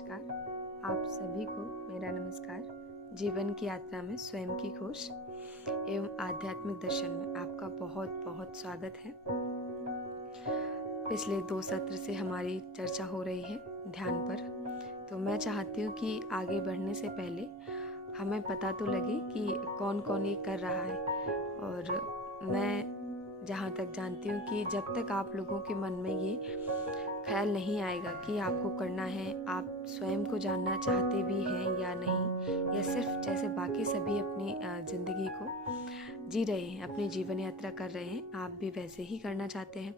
नमस्कार। आप सभी को मेरा नमस्कार। जीवन की यात्रा में स्वयं की खोज एवं आध्यात्मिक दर्शन में आपका बहुत बहुत स्वागत है। पिछले 2 सत्र से हमारी चर्चा हो रही है ध्यान पर, तो मैं चाहती हूँ कि आगे बढ़ने से पहले हमें पता तो लगे कि कौन कौन ये कर रहा है। और मैं जहाँ तक जानती हूँ कि जब तक आप लोगों के मन में ये ख्याल नहीं आएगा कि आपको करना है, आप स्वयं को जानना चाहते भी हैं या नहीं, या सिर्फ जैसे बाकी सभी अपनी ज़िंदगी को जी रहे हैं, अपनी जीवन यात्रा कर रहे हैं, आप भी वैसे ही करना चाहते हैं,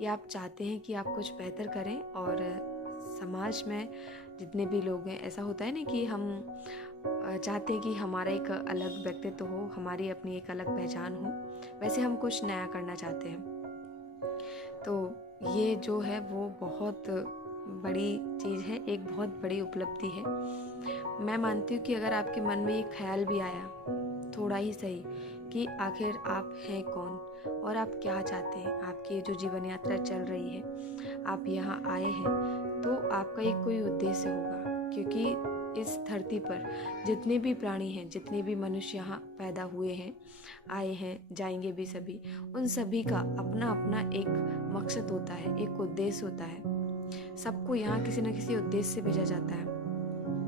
या आप चाहते हैं कि आप कुछ बेहतर करें और समाज में जितने भी लोग हैं, ऐसा होता है ना कि हम चाहते हैं कि हमारा एक अलग व्यक्तित्व हो, हमारी अपनी एक अलग पहचान हो, वैसे हम कुछ नया करना चाहते हैं। तो ये जो है वो बहुत बड़ी चीज़ है, एक बहुत बड़ी उपलब्धि है। मैं मानती हूँ कि अगर आपके मन में ये ख्याल भी आया, थोड़ा ही सही, कि आखिर आप हैं कौन और आप क्या चाहते हैं, आपकी जो जीवन यात्रा चल रही है, आप यहाँ आए हैं, तो आपका एक कोई उद्देश्य होगा। क्योंकि इस धरती पर जितने भी प्राणी हैं, जितने भी मनुष्य यहाँ पैदा हुए हैं, आए हैं, जाएंगे भी सभी, उन सभी का अपना अपना एक मकसद होता है, एक उद्देश्य होता है। सबको यहाँ किसी न किसी उद्देश्य से भेजा जाता है,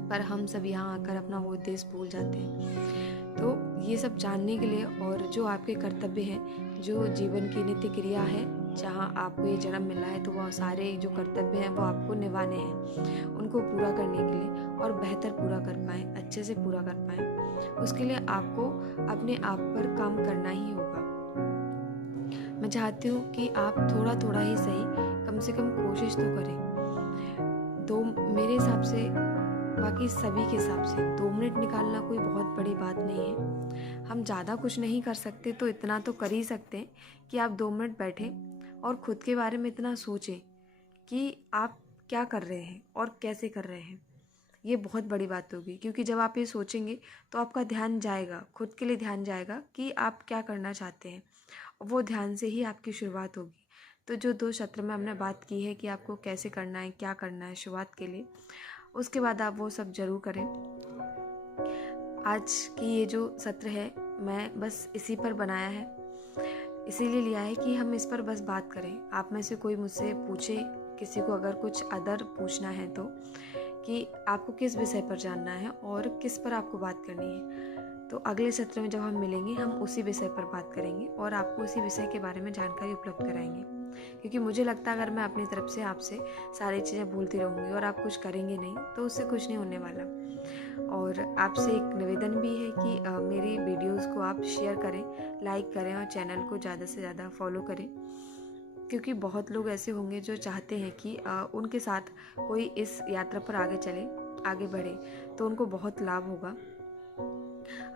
पर हम सब यहाँ आकर अपना वो उद्देश्य भूल जाते हैं। तो ये सब जानने के लिए, और जो आपके कर्तव्य हैं, जो जीवन की नित्य क्रिया है, जहाँ आपको ये जन्म मिला है, तो वह सारे जो कर्तव्य हैं वो आपको निभाने हैं, उनको पूरा करने के लिए, और बेहतर पूरा कर पाएँ, अच्छे से पूरा कर पाएँ, उसके लिए आपको अपने आप पर काम करना ही होगा। मैं चाहती हूँ कि आप थोड़ा थोड़ा ही सही, कम से कम कोशिश तो करें। मेरे हिसाब से, बाकी सभी के हिसाब से 2 मिनट निकालना कोई बहुत बड़ी बात नहीं है। हम ज़्यादा कुछ नहीं कर सकते तो इतना तो कर ही सकते हैं कि आप 2 मिनट बैठें और ख़ुद के बारे में इतना सोचें कि आप क्या कर रहे हैं और कैसे कर रहे हैं। ये बहुत बड़ी बात होगी, क्योंकि जब आप ये सोचेंगे तो आपका ध्यान जाएगा, खुद के लिए ध्यान जाएगा कि आप क्या करना चाहते हैं। वो ध्यान से ही आपकी शुरुआत होगी। तो जो 2 सत्र में हमने बात की है कि आपको कैसे करना है, क्या करना है शुरुआत के लिए, उसके बाद आप वो सब ज़रूर करें। आज की ये जो सत्र है, मैं बस इसी पर बनाया है, इसीलिए लिया है कि हम इस पर बस बात करें। आप में से कोई मुझसे पूछे, किसी को अगर कुछ अदर पूछना है तो, कि आपको किस विषय पर जानना है और किस पर आपको बात करनी है, तो अगले सत्र में जब हम मिलेंगे, हम उसी विषय पर बात करेंगे और आपको उसी विषय के बारे में जानकारी उपलब्ध कराएंगे। क्योंकि मुझे लगता है अगर मैं अपनी तरफ से आपसे सारी चीज़ें भूलती रहूँगी और आप कुछ करेंगे नहीं, तो उससे कुछ नहीं होने वाला। और आपसे एक निवेदन भी है कि मेरी वीडियोस को आप शेयर करें, लाइक करें और चैनल को ज़्यादा से ज़्यादा फॉलो करें, क्योंकि बहुत लोग ऐसे होंगे जो चाहते हैं कि उनके साथ कोई इस यात्रा पर आगे चले, आगे बढ़े, तो उनको बहुत लाभ होगा।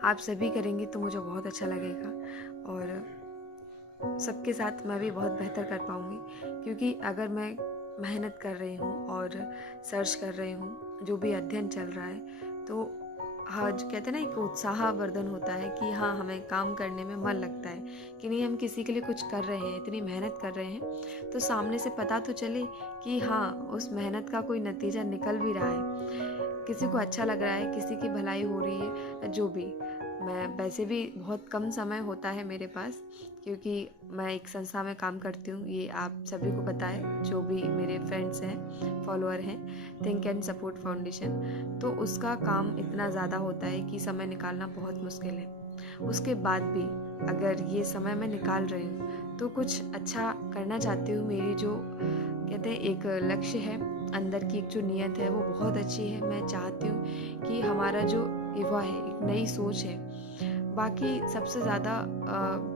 आप सभी करेंगे तो मुझे बहुत अच्छा लगेगा और सबके साथ मैं भी बहुत बेहतर कर पाऊँगी। क्योंकि अगर मैं मेहनत कर रही हूँ और सर्च कर रही हूँ, जो भी अध्ययन चल रहा है, तो हाँ, जो कहते हैं ना, एक उत्साहवर्धन होता है कि हाँ, हमें काम करने में मन लगता है कि नहीं, हम किसी के लिए कुछ कर रहे हैं, इतनी मेहनत कर रहे हैं, तो सामने से पता तो चले कि हाँ, उस मेहनत का कोई नतीजा निकल भी रहा है, किसी को अच्छा लग रहा है, किसी की भलाई हो रही है, जो भी। मैं वैसे भी बहुत कम समय होता है मेरे पास, क्योंकि मैं एक संस्था में काम करती हूँ, ये आप सभी को पता है, जो भी मेरे फ्रेंड्स हैं, फॉलोअर हैं, थिंक एंड सपोर्ट फाउंडेशन। तो उसका काम इतना ज़्यादा होता है कि समय निकालना बहुत मुश्किल है। उसके बाद भी अगर ये समय मैं निकाल रही हूँ तो कुछ अच्छा करना चाहती हूँ। मेरी जो कहते हैं एक लक्ष्य है, अंदर की एक जो नीयत है, वो बहुत अच्छी है। मैं चाहती हूँ कि हमारा जो युवा है, एक नई सोच है, बाकी सबसे ज़्यादा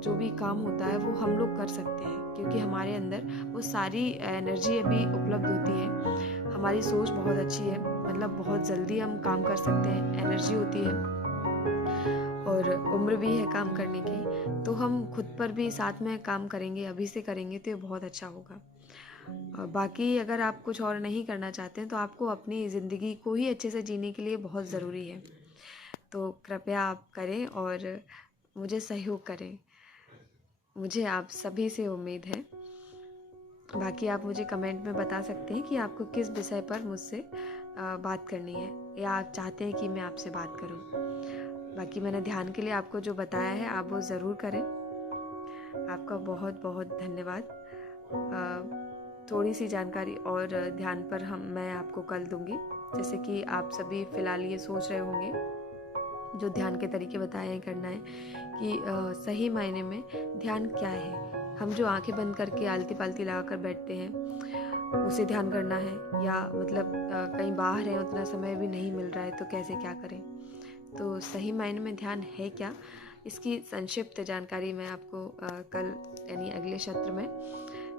जो भी काम होता है वो हम लोग कर सकते हैं, क्योंकि हमारे अंदर वो सारी एनर्जी अभी उपलब्ध होती है। हमारी सोच बहुत अच्छी है, मतलब बहुत जल्दी हम काम कर सकते हैं, एनर्जी होती है और उम्र भी है काम करने की। तो हम खुद पर भी साथ में काम करेंगे, अभी से करेंगे तो ये बहुत अच्छा होगा। बाकी अगर आप कुछ और नहीं करना चाहते हैं तो आपको अपनी ज़िंदगी को ही अच्छे से जीने के लिए बहुत ज़रूरी है, तो कृपया आप करें और मुझे सहयोग करें। मुझे आप सभी से उम्मीद है। बाकी आप मुझे कमेंट में बता सकते हैं कि आपको किस विषय पर मुझसे बात करनी है या आप चाहते हैं कि मैं आपसे बात करूं। बाकी मैंने ध्यान के लिए आपको जो बताया है आप वो ज़रूर करें। आपका बहुत बहुत धन्यवाद। थोड़ी सी जानकारी और ध्यान पर मैं आपको कल दूंगी। जैसे कि आप सभी फ़िलहाल ये सोच रहे होंगे, जो ध्यान के तरीके बताए हैं करना है, कि सही मायने में ध्यान क्या है। हम जो आंखें बंद करके आलती पालती लगा कर बैठते हैं उसे ध्यान करना है, या मतलब कहीं बाहर है, उतना समय भी नहीं मिल रहा है तो कैसे क्या करें। तो सही मायने में ध्यान है क्या, इसकी संक्षिप्त जानकारी मैं आपको कल यानी अगले सत्र में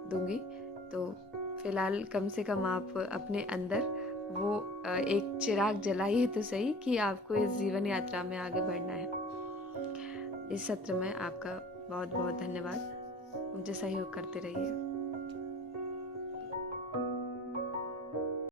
दूंगी। तो फिलहाल कम से कम आप अपने अंदर वो एक चिराग जलाइए तो सही कि आपको इस जीवन यात्रा में आगे बढ़ना है। इस सत्र में आपका बहुत बहुत धन्यवाद। मुझे सहयोग करते रहिए।